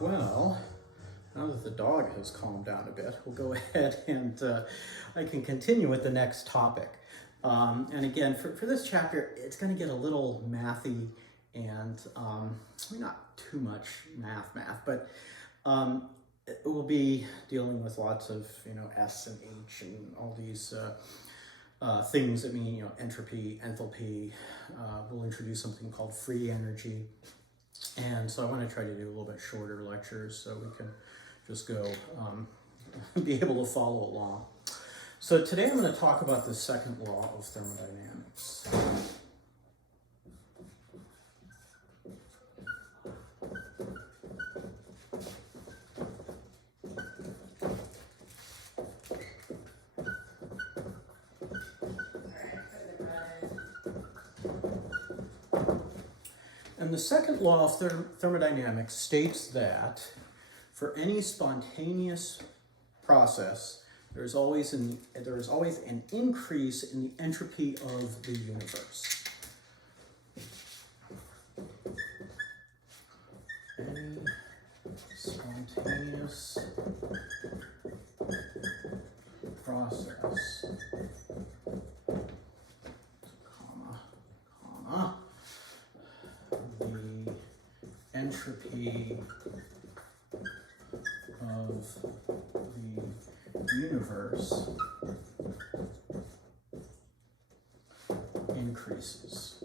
Well, now that the dog has calmed down a bit, we'll go ahead and I can continue with the next topic. And again, for this chapter, it's going to get a little mathy and not too much math, but it will be dealing with lots of, S and H and all these things that mean, entropy, enthalpy. We'll introduce something called free energy. And so I want to try to do a little bit shorter lectures so we can just go be able to follow along. So today I'm going to talk about the second law of thermodynamics. And the second law of thermodynamics states that for any spontaneous process, there is always an increase in the entropy of the universe. Any spontaneous process, the entropy of the universe increases.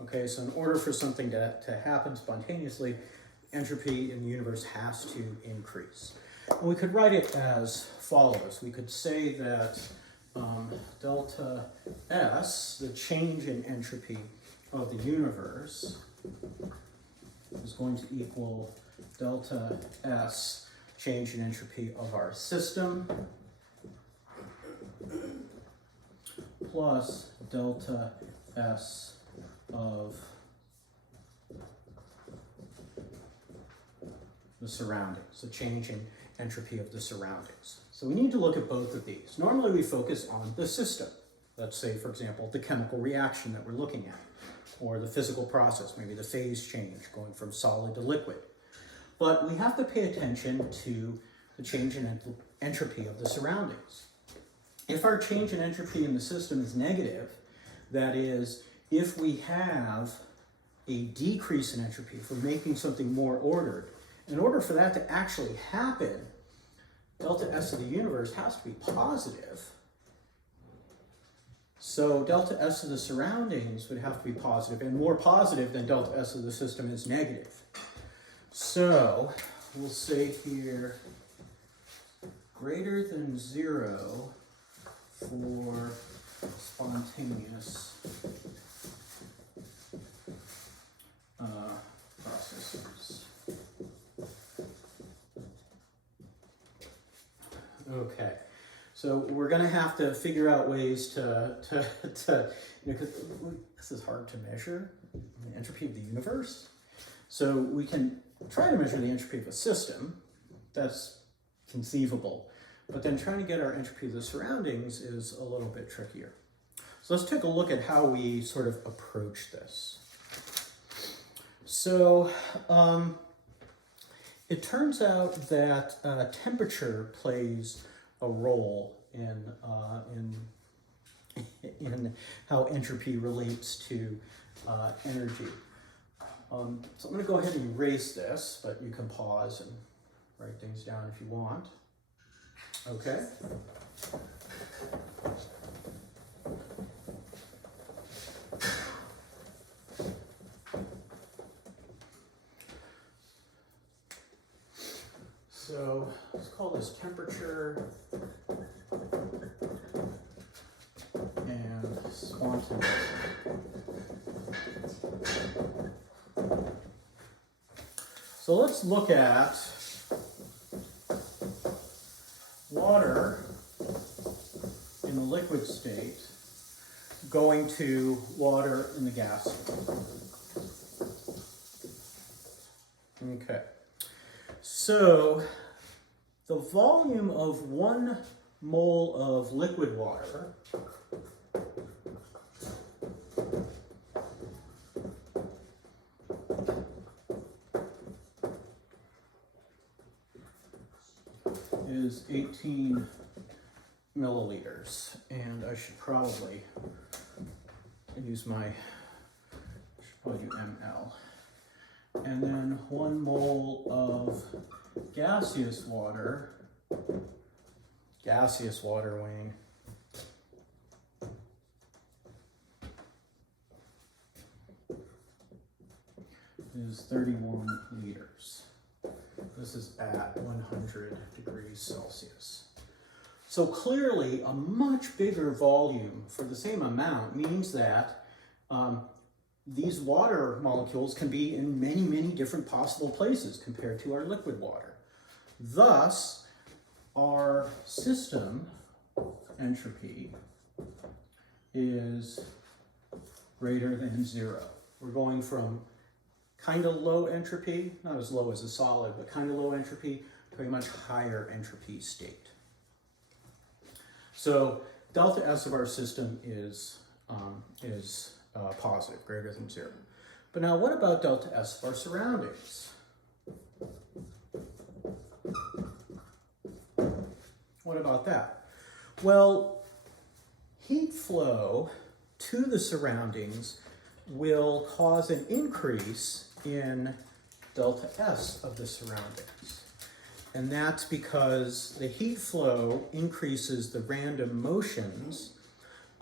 Okay, so in order for something to happen spontaneously, entropy in the universe has to increase. And we could write it as follows. We could say that delta S, the change in entropy of the universe, is going to equal delta S, change in entropy of our system, plus delta S of the surroundings, the change in entropy of the surroundings. So we need to look at both of these. Normally we focus on the system. Let's say, for example, the chemical reaction that we're looking at, or the physical process, maybe the phase change going from solid to liquid. But we have to pay attention to the change in entropy of the surroundings. If our change in entropy in the system is negative, that is, if we have a decrease in entropy for making something more ordered, in order for that to actually happen, delta S of the universe has to be positive. So delta S of the surroundings would have to be positive, and more positive than delta S of the system is negative. So we'll say here greater than 0 for spontaneous processes. Okay. So we're going to have to figure out ways to because this is hard to measure, the entropy of the universe. So we can try to measure the entropy of a system. That's conceivable. But then trying to get our entropy of the surroundings is a little bit trickier. So let's take a look at how we sort of approach this. So it turns out that temperature plays a role in how entropy relates to energy. So I'm going to go ahead and erase this, but you can pause and write things down if you want. Okay. So let's call this temperature and spontaneity. So let's look at water in the liquid state going to water in the gas state. Okay. So the volume of 1 mole of liquid water 15 milliliters. And I should probably use my, should probably do ml. And then 1 mole of gaseous water, Wayne, is 31 liters. This is at 100 degrees Celsius. So clearly a much bigger volume for the same amount means that these water molecules can be in many, many different possible places compared to our liquid water. Thus, our system entropy is greater than 0. We're going from kind of low entropy, not as low as a solid, but kind of low entropy, to a much higher entropy state. So delta S of our system is positive, greater than 0. But now what about delta S of our surroundings? What about that? Well, heat flow to the surroundings will cause an increase in delta S of the surroundings. And that's because the heat flow increases the random motions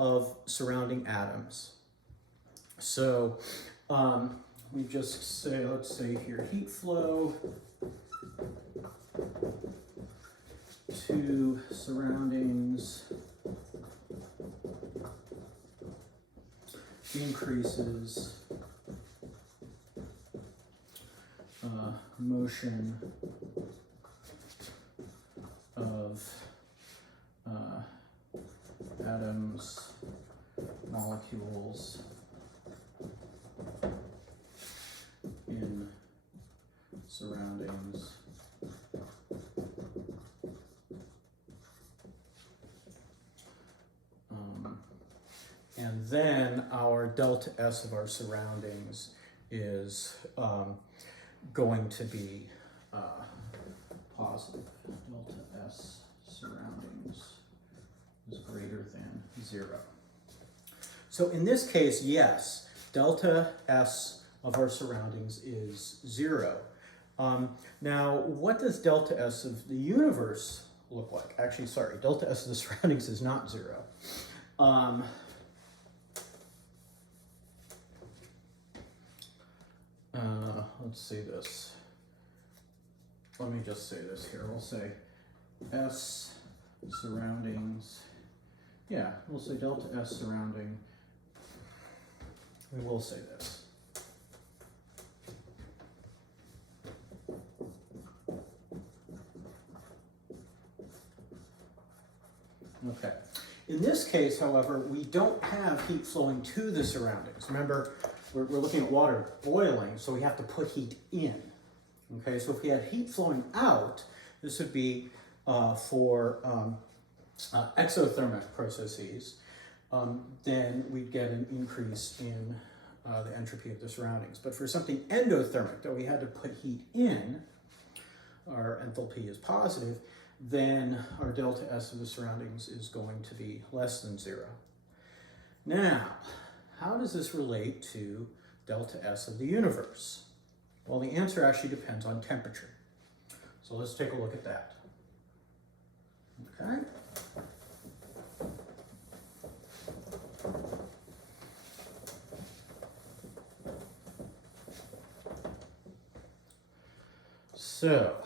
of surrounding atoms. So we just say, let's say here, heat flow to surroundings increases motion of atoms, molecules in surroundings. And then our delta S of our surroundings is going to be positive. Delta S surroundings is greater than 0. So in this case, yes, delta S of our surroundings is 0. Now, what does delta S of the universe look like? Actually, sorry, delta S of the surroundings is not 0. Let's see this. Let me just say this here. We'll say S surroundings. Yeah, we'll say delta S surrounding. We will say this. Okay. In this case, however, we don't have heat flowing to the surroundings. Remember, we're looking at water boiling, so we have to put heat in. Okay, so if we had heat flowing out, this would be for exothermic processes, then we'd get an increase in the entropy of the surroundings. But for something endothermic, that we had to put heat in, our enthalpy is positive, then our delta S of the surroundings is going to be less than 0. Now, how does this relate to delta S of the universe? Well, the answer actually depends on temperature. So let's take a look at that. Okay. So,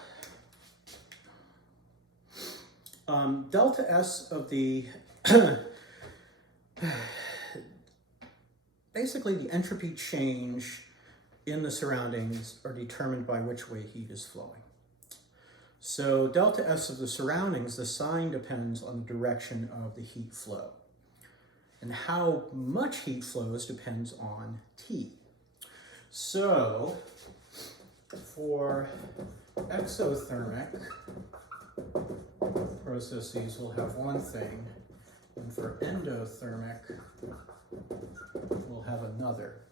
delta S of the, basically the entropy change in the surroundings are determined by which way heat is flowing. So delta S of the surroundings, the sign depends on the direction of the heat flow. And how much heat flows depends on T. So for exothermic processes, we'll have one thing, and for endothermic, we'll have another.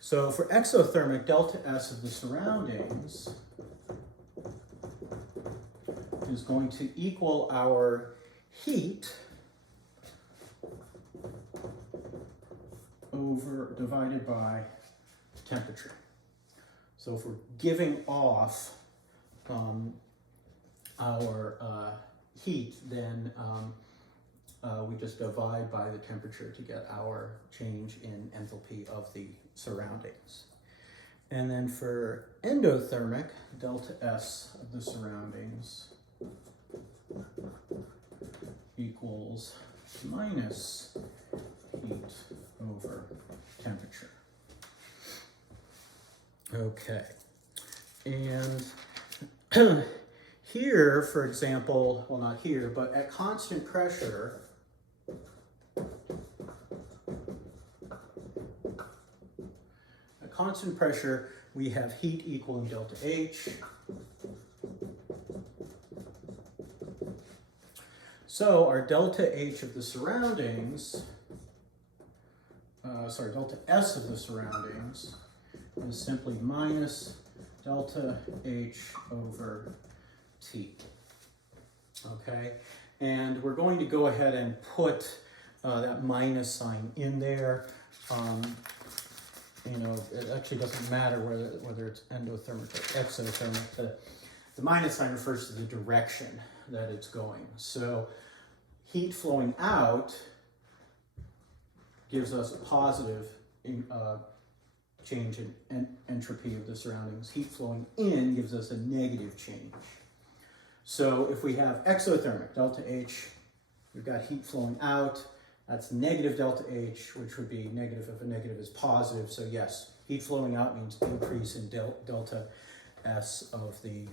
So for exothermic, delta S of the surroundings is going to equal our heat divided by temperature. So if we're giving off our heat, then we just divide by the temperature to get our change in enthalpy of the surroundings. And then for endothermic, delta S of the surroundings equals minus heat over temperature. Okay, and here, for example, well, not here, but at constant pressure, we have heat equaling delta H. So our delta H of the surroundings, delta S of the surroundings is simply minus delta H over T. Okay, and we're going to go ahead and put that minus sign in there. You know, it actually doesn't matter whether it's endothermic or exothermic. The minus sign refers to the direction that it's going. So heat flowing out gives us a positive change in entropy of the surroundings. Heat flowing in gives us a negative change. So if we have exothermic, delta H, we've got heat flowing out. That's negative delta H, which would be negative if a negative is positive. So yes, heat flowing out means increase in delta S of the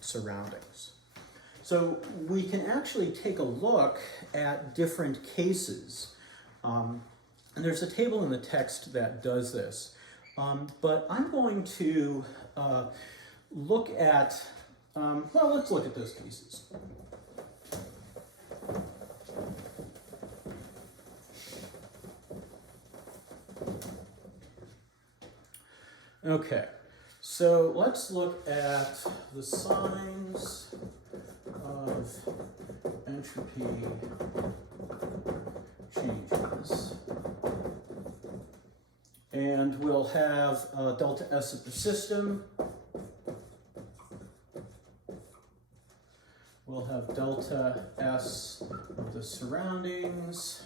surroundings. So we can actually take a look at different cases. And there's a table in the text that does this. But I'm going to look at, well, let's look at those cases. Okay, so let's look at the signs of entropy changes. And we'll have delta S of the system. We'll have delta S of the surroundings.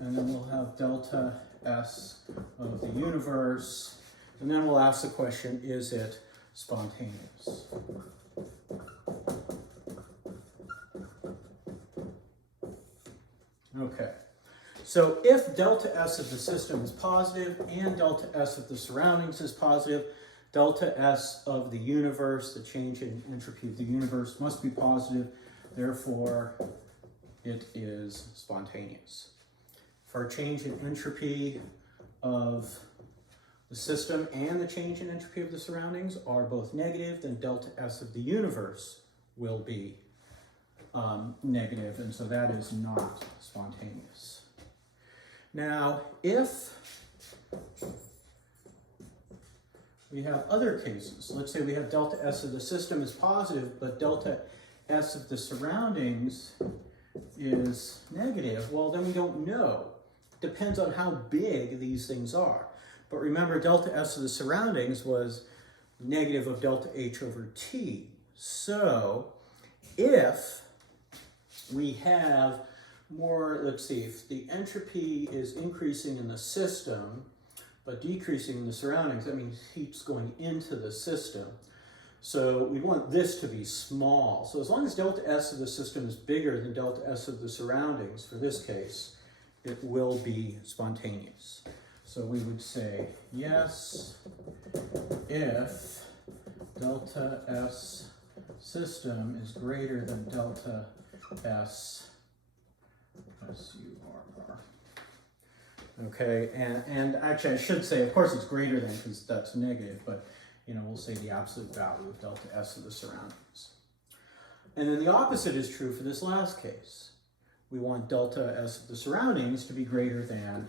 And then we'll have delta S of the universe. And then we'll ask the question, is it spontaneous? Okay, so if delta S of the system is positive and delta S of the surroundings is positive, delta S of the universe, the change in entropy of the universe, must be positive. Therefore, it is spontaneous. For a change in entropy of the system and the change in entropy of the surroundings are both negative, then delta S of the universe will be negative, and so that is not spontaneous. Now, if we have other cases, let's say we have delta S of the system is positive, but delta S of the surroundings is negative, well, then we don't know. Depends on how big these things are. But remember, delta S of the surroundings was negative of delta H over T. So if we have more, let's see, if the entropy is increasing in the system, but decreasing in the surroundings, that means heat's going into the system. So we want this to be small. So as long as delta S of the system is bigger than delta S of the surroundings, for this case, it will be spontaneous. So we would say, yes, if delta S system is greater than delta S SURR. Okay, and actually I should say, of course it's greater than because that's negative, but you know, we'll say the absolute value of delta S of the surroundings. And then the opposite is true for this last case. We want delta S of the surroundings to be greater than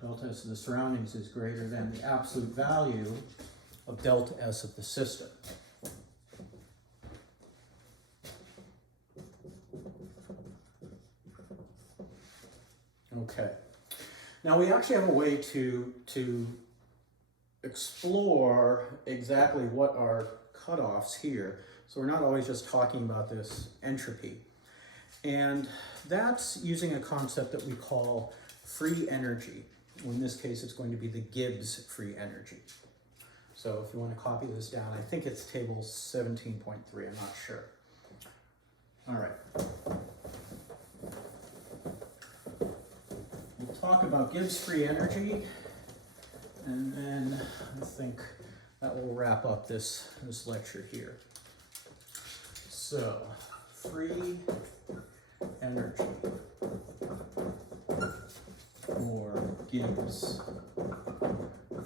delta S of the surroundings is greater than the absolute value of delta S of the system. Okay. Now we actually have a way to explore exactly what are cutoffs here. So we're not always just talking about this entropy. And that's using a concept that we call free energy. Well, in this case, it's going to be the Gibbs free energy. So if you want to copy this down, I think it's table 17.3, I'm not sure. All right. We'll talk about Gibbs free energy, and then I think that will wrap up this lecture here. So, free energy or Gibbs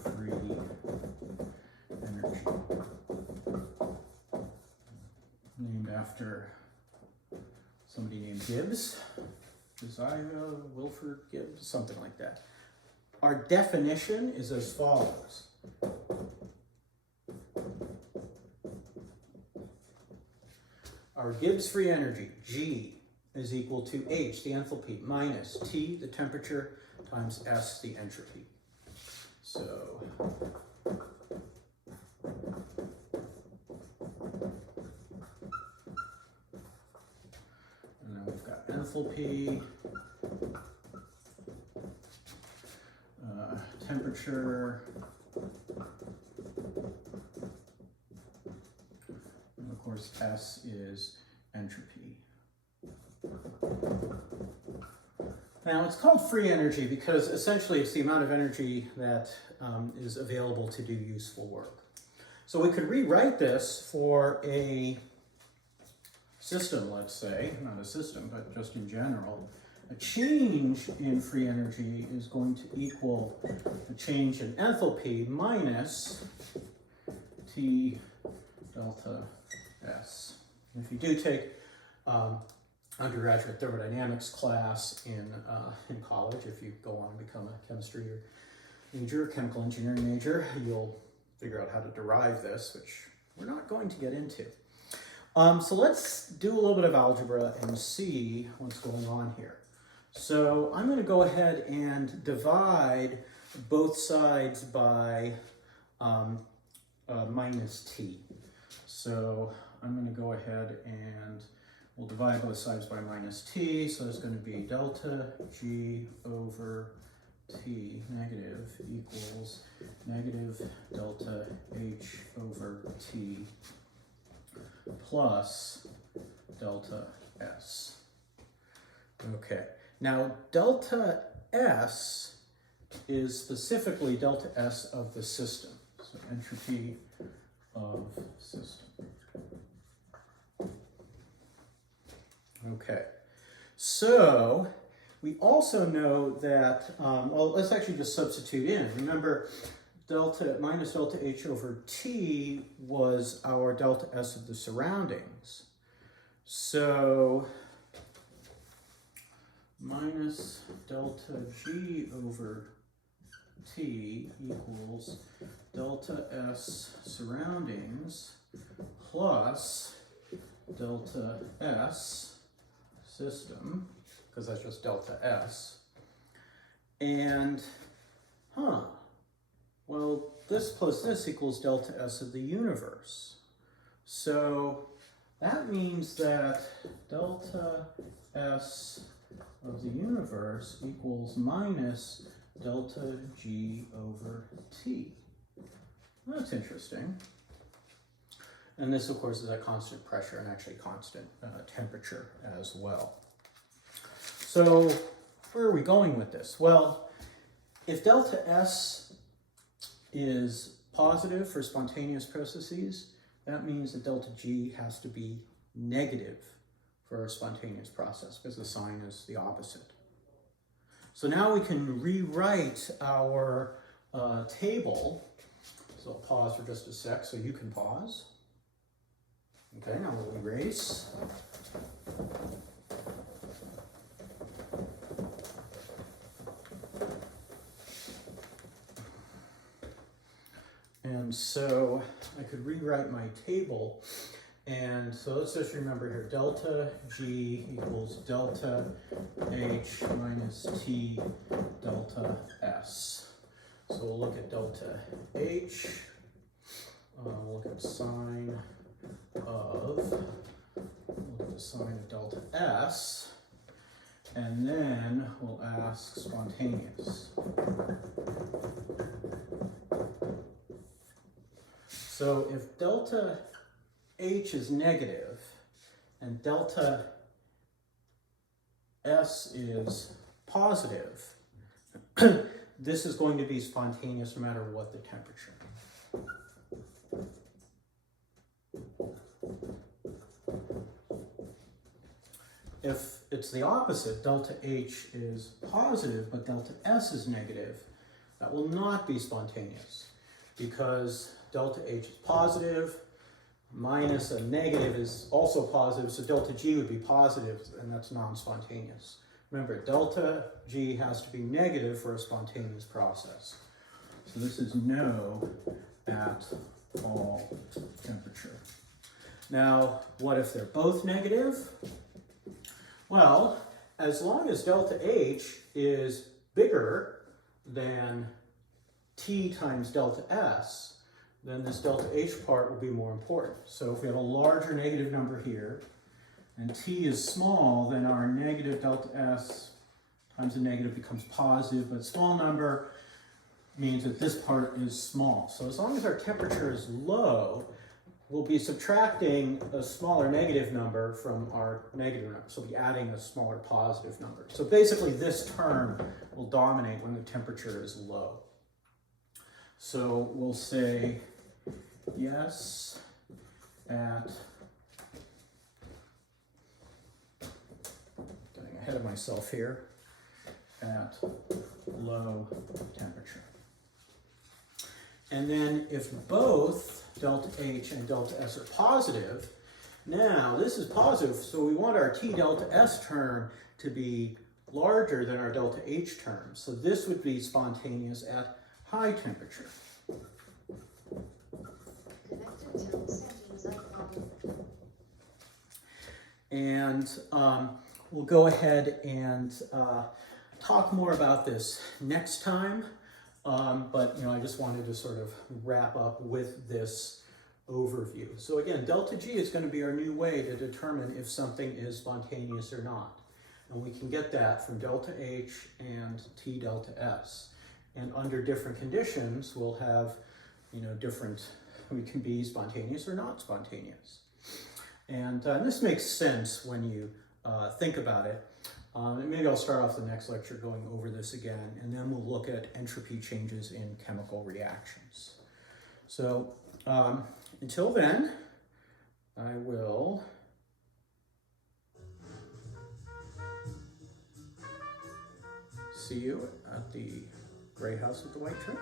free energy, named after somebody named Gibbs, Josiah Wilford Gibbs, something like that. Our definition is as follows. Our Gibbs free energy, G, is equal to H, the enthalpy, minus T, the temperature, times S, the entropy. So, and then we've got enthalpy, temperature, and of course S is entropy. Now it's called free energy because essentially it's the amount of energy that is available to do useful work. So we could rewrite this for a system, let's say, not a system, but just in general. A change in free energy is going to equal a change in enthalpy minus T delta S. And if you do take undergraduate thermodynamics class in college, if you go on and become a chemistry major, chemical engineering major, you'll figure out how to derive this, which we're not going to get into. So let's do a little bit of algebra and see what's going on here. So I'm going to go ahead and divide both sides by minus t. So I'm going to go ahead and we'll divide both sides by minus t. So it's going to be delta g over t negative equals negative delta h over t plus delta s. Okay. Now, delta S is specifically delta S of the system, so entropy of system. Okay, so we also know that, well, let's actually just substitute in. Remember, minus delta H over T was our delta S of the surroundings. So minus delta G over T equals delta S surroundings plus delta S system, because that's just delta S. And, well, this plus this equals delta S of the universe. So that means that delta S of the universe equals minus delta G over T. That's interesting. And this, of course, is at constant pressure and actually constant temperature as well. So where are we going with this? Well, if delta S is positive for spontaneous processes, that means that delta G has to be negative for a spontaneous process because the sign is the opposite. So now we can rewrite our table. So I'll pause for just a sec so you can pause. Okay, now we'll erase. And And so I could rewrite my table. And so let's just remember here, delta G equals delta H minus T delta S. So we'll look at delta H, we'll look at sine of, we'll look at the sine of delta S, and then we'll ask spontaneous. So if delta H is negative and delta S is positive, this is going to be spontaneous no matter what the temperature. If it's the opposite, delta H is positive but delta S is negative, that will not be spontaneous because delta H is positive, minus a negative is also positive, so delta G would be positive, and that's non-spontaneous. Remember, delta G has to be negative for a spontaneous process. So this is no at all temperature. Now, what if they're both negative? Well, as long as delta H is bigger than T times delta S, then this delta H part will be more important. So if we have a larger negative number here, and T is small, then our negative delta S times the negative becomes positive, but small number means that this part is small. So as long as our temperature is low, we'll be subtracting a smaller negative number from our negative number. So we'll be adding a smaller positive number. So basically this term will dominate when the temperature is low. So we'll say yes at, getting ahead of myself here, at low temperature. And then if both delta H and delta S are positive, now this is positive, so we want our T delta S term to be larger than our delta H term. So this would be spontaneous at high temperature. And we'll go ahead and talk more about this next time. But I just wanted to sort of wrap up with this overview. So again, delta G is going to be our new way to determine if something is spontaneous or not. And we can get that from delta H and T delta S. And under different conditions, we'll have, we can be spontaneous or not spontaneous. And this makes sense when you think about it. And maybe I'll start off the next lecture going over this again, and then we'll look at entropy changes in chemical reactions. So until then, I will see you at the Great House with the White Trim.